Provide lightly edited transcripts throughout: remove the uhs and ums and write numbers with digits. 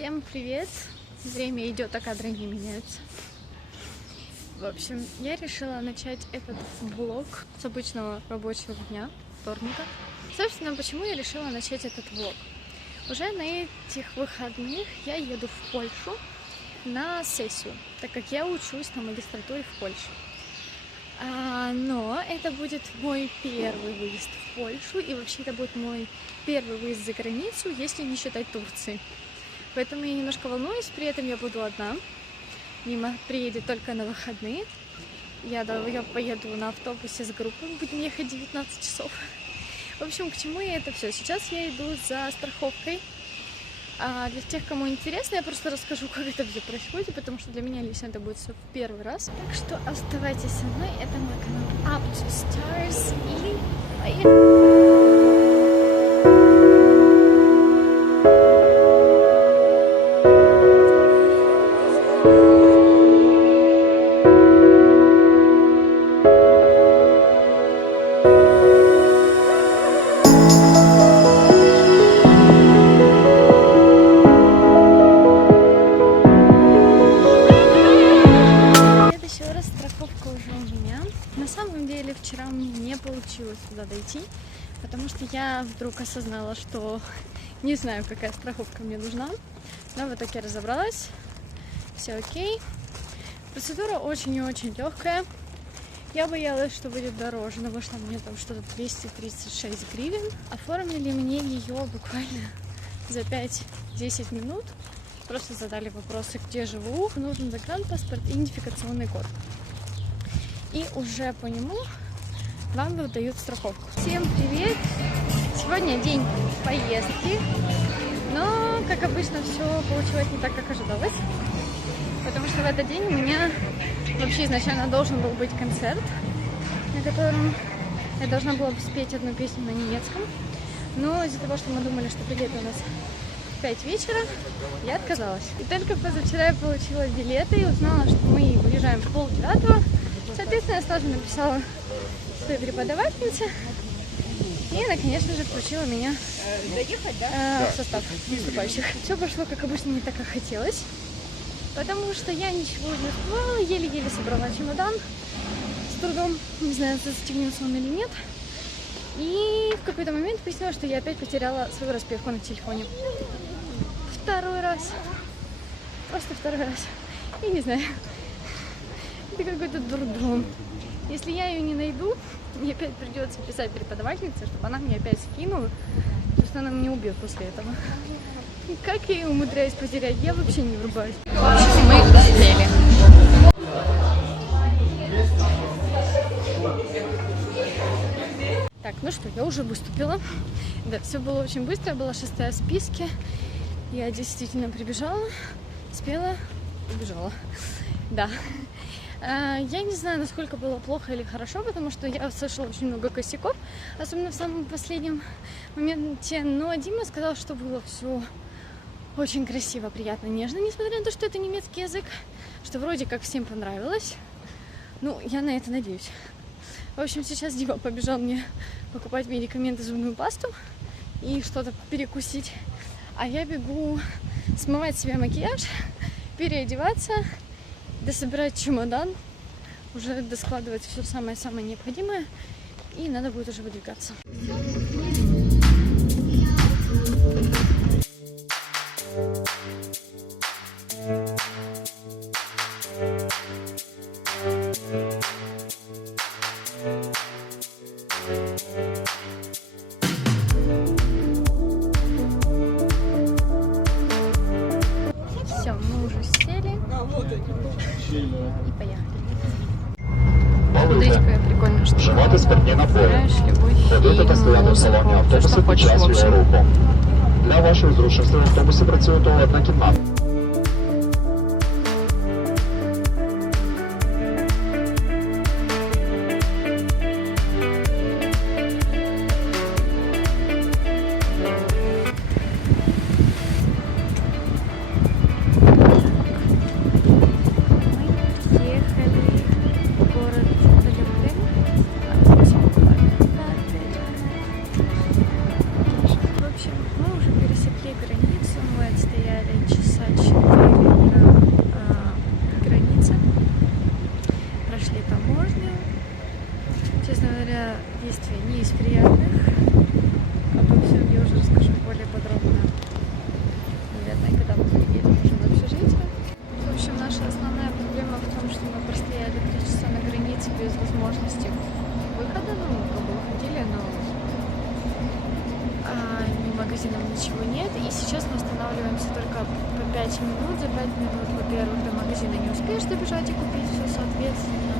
Всем привет! Время идет, а кадры не меняются. В общем, я решила начать этот влог с обычного рабочего дня, вторника. Собственно, почему я решила начать этот влог? Уже на этих выходных я еду в Польшу на сессию, так как я учусь на магистратуре в Польше. Но это будет мой первый выезд в Польшу, и вообще это будет мой первый выезд за границу, если не считать Турции. Поэтому я немножко волнуюсь, при этом я буду одна. Мимо приедет только на выходные. Я поеду на автобусе с группой, будем ехать 19 часов. В общем, к чему я это все? Сейчас я иду за страховкой. Для тех, кому интересно, я просто расскажу, как это все происходит, потому что для меня лично это будет все в первый раз. Так что оставайтесь со мной, это мой канал Up to Stars, и поехали! Вчера мне не получилось туда дойти, потому что я вдруг осознала, что не знаю, какая страховка мне нужна, но в итоге разобралась, все окей. Процедура очень и очень легкая. Я боялась, что будет дороже, но вышло мне там что-то 236 гривен. Оформили мне ее буквально за 5-10 минут. Просто задали вопросы, где живу, нужен загранпаспорт и идентификационный код. И уже по нему вам выдают страховку. Всем привет! Сегодня день поездки, но, как обычно, все получилось не так, как ожидалось. Потому что в этот день у меня вообще изначально должен был быть концерт, на котором я должна была спеть одну песню на немецком. Но из-за того, что мы думали, что билеты у нас в 5 вечера, я отказалась. И только позавчера я получила билеты и узнала, что мы выезжаем в 8:30. Соответственно, я сразу написала своей преподавательнице, и она, конечно же, включила меня в состав выступающих. Все пошло, как обычно, не так, как хотелось, потому что я ничего не успевала, еле-еле собрала чемодан с трудом, не знаю, застегнется он или нет. И в какой-то момент выяснилось, что я опять потеряла свою распевку на телефоне. Второй раз. Просто второй раз. Я не знаю. Это какой-то дурдом. Если я ее не найду, мне опять придется писать преподавательнице, чтобы она мне опять скинула, потому что она меня убьет после этого. И как я ее умудряюсь потерять, я вообще не врубаюсь. В общем, мы успели. Так, ну что, я уже выступила. Да, все было очень быстро, я была 6-я в списке. Я действительно прибежала, спела, убежала. Да. Я не знаю, насколько было плохо или хорошо, потому что я слышала очень много косяков, особенно в самом последнем моменте. Но Дима сказал, что было все очень красиво, приятно, нежно, несмотря на то, что это немецкий язык, что вроде как всем понравилось. Ну, я на это надеюсь. В общем, сейчас Дима побежал мне покупать медикаменты, зубную пасту и что-то перекусить. А я бегу смывать себе макияж, переодеваться, дособирать чемодан, уже доскладывать все самое-самое необходимое, и надо будет уже выдвигаться. Все, мы уже сели и поехали. Смотрите, какая прикольная штука. Выбираешь любой фильм, музыку, все, что хочешь, в общем. Для вашої зручності в автобусі працює туалетна кімната. В общем, мы уже пересекли границу, мы отстояли часа магазинам ничего нет. И сейчас мы останавливаемся только по 5 минут. За 5 минут, во-первых, до магазина не успеешь добежать и купить все, соответственно.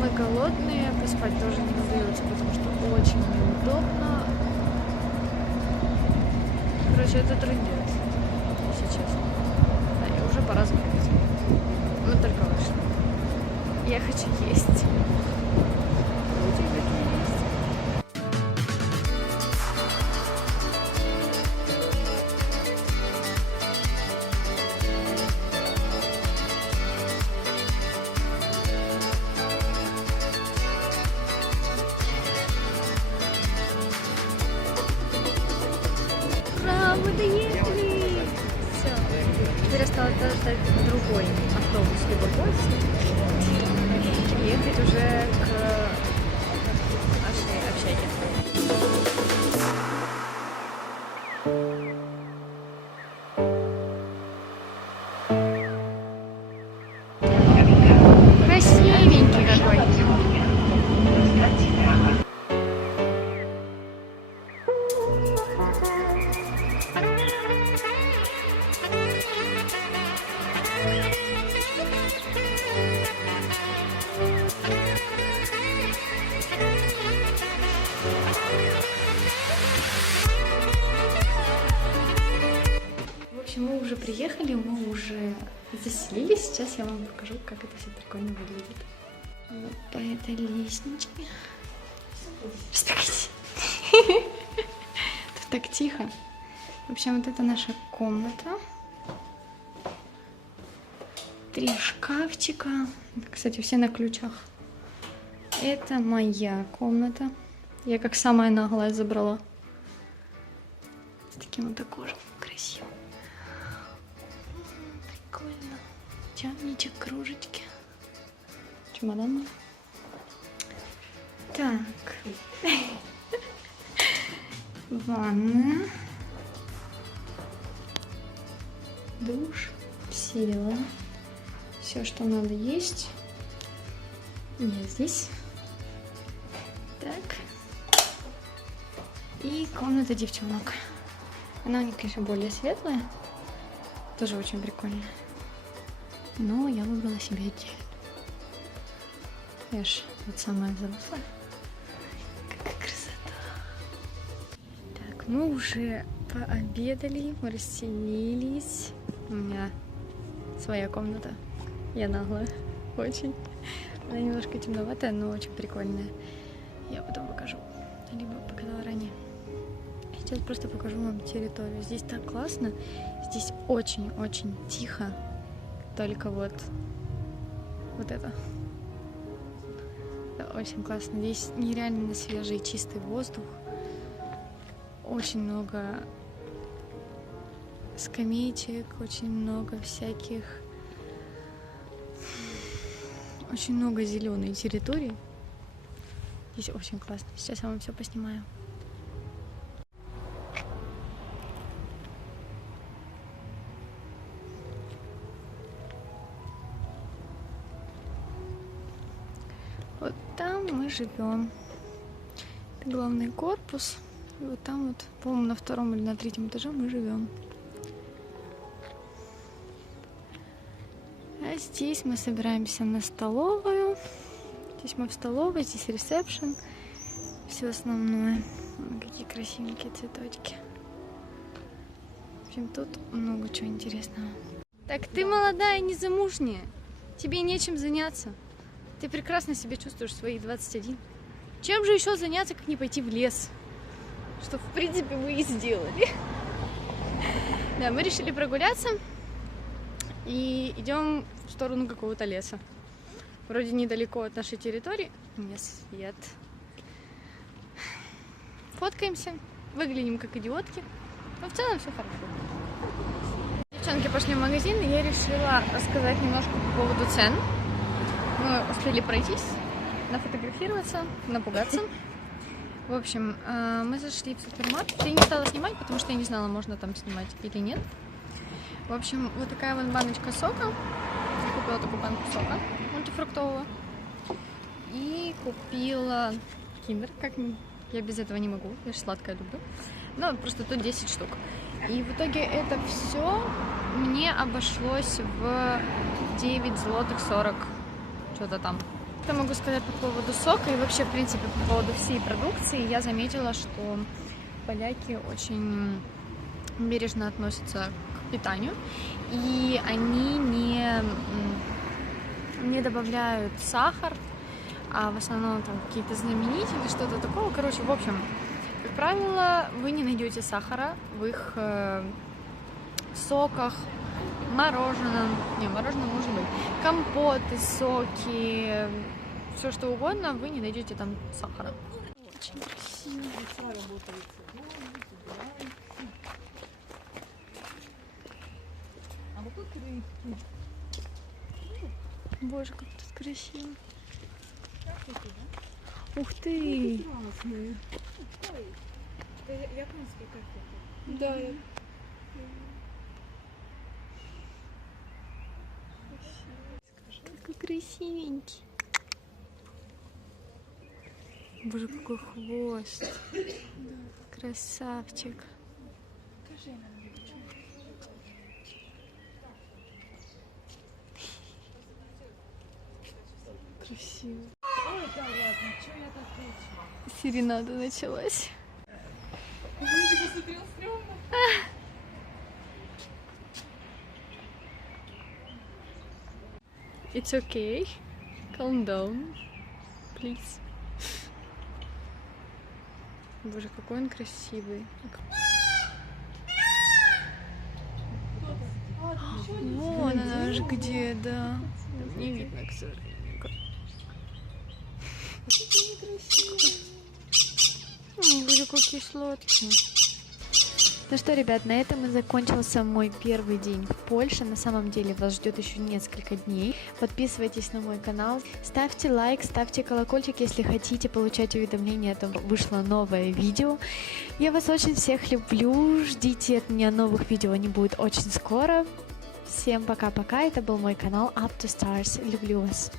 Мы голодные, поспать тоже не удается, потому что очень неудобно. Короче, это трындец, если честно. Да, и уже пора закупить. Мы только вышли. Я хочу есть. Очень хочу есть. Ура, мы доехали! Все. Теперь осталось ждать другой автобус либо поезд. И ехать уже к нашей общаге. Красивенький какой! В общем, мы уже приехали, мы уже заселились. Сейчас я вам покажу, как это все прикольно выглядит. Вот по этой лестничке. Распрягайся. Тут так тихо. В общем, вот это наша комната. 3 шкафчика. Кстати, все на ключах. Это моя комната. Я как самая наглая забрала. С таким вот окошком красивым. Прикольно. Чайничек, кружечки. Чемодан. Так. Ванная. Душ. Все дела. Все, что надо есть. Я здесь. Так. И комната девчонок. Она у них, конечно, более светлая. Тоже очень прикольная. Но я выбрала себе отдельно. Я ж вот самая взрослая. Какая красота. Так, мы уже пообедали, мы расселились. У меня своя комната. Я наглая. Очень. Она немножко темноватая, но очень прикольная. Я потом покажу. Либо показала ранее. Сейчас просто покажу вам территорию. Здесь так классно. Здесь очень-очень тихо. Только вот это. Это очень классно. Здесь нереально свежий чистый воздух. Очень много скамеечек, очень много всяких... Очень много зеленой территории. Здесь очень классно. Сейчас я вам все поснимаю. Вот там мы живем. Это главный корпус. И вот там вот, по-моему, на 2-м или на 3-м этаже мы живем. А здесь мы собираемся на столовую. Здесь мы в столовой, здесь ресепшн. Все основное. Какие красивенькие цветочки. В общем, тут много чего интересного. Так ты молодая, незамужняя. Тебе нечем заняться. Ты прекрасно себя чувствуешь в свои 21. Чем же еще заняться, как не пойти в лес? Что, в принципе, мы и сделали. Да, мы решили прогуляться. И идем в сторону какого-то леса. Вроде недалеко от нашей территории. У меня свет. Фоткаемся. Выглядим как идиотки. Но в целом все хорошо. Девчонки пошли в магазин, и я решила рассказать немножко по поводу цен. Мы успели пройтись, нафотографироваться, напугаться. В общем, мы зашли в супермаркет. Я не стала снимать, потому что я не знала, можно там снимать или нет. В общем, вот такая вот баночка сока. Я купила такую банку сока мультифруктового. И купила киндер. Как я без этого не могу. Я же сладкое люблю. Ну, просто тут 10 штук. И в итоге это все мне обошлось в 9 злотых 40 что-то там. Что могу сказать по поводу сока и вообще, в принципе, по поводу всей продукции. Я заметила, что поляки очень бережно относятся к питанию, и они не добавляют сахар, а в основном там какие-то знаменители, что-то такого. Короче, в общем, как правило, вы не найдете сахара в их соках, мороженом, не, мороженое может быть, компоты, соки, все что угодно, вы не найдете там сахара. Очень красиво. Боже, как тут красиво. Ух ты! Да. Какой красивенький. Боже, какой хвост. Красавчик. Красиво. Ой, да ладно, что я так кричу? Серенада началась. Видите, посмотрел стрёмно. It's okay. Calm down, please. Боже, какой он красивый. Вон она же где, да. Не видно, к сожалению. Боже, какие сладкие. Ну что, ребят, на этом и закончился мой первый день в Польше. На самом деле вас ждет еще несколько дней. Подписывайтесь на мой канал, ставьте лайк, ставьте колокольчик, если хотите получать уведомления о том, что вышло новое видео. Я вас очень всех люблю, ждите от меня новых видео, они будут очень скоро. Всем пока-пока, это был мой канал Up to Stars, люблю вас.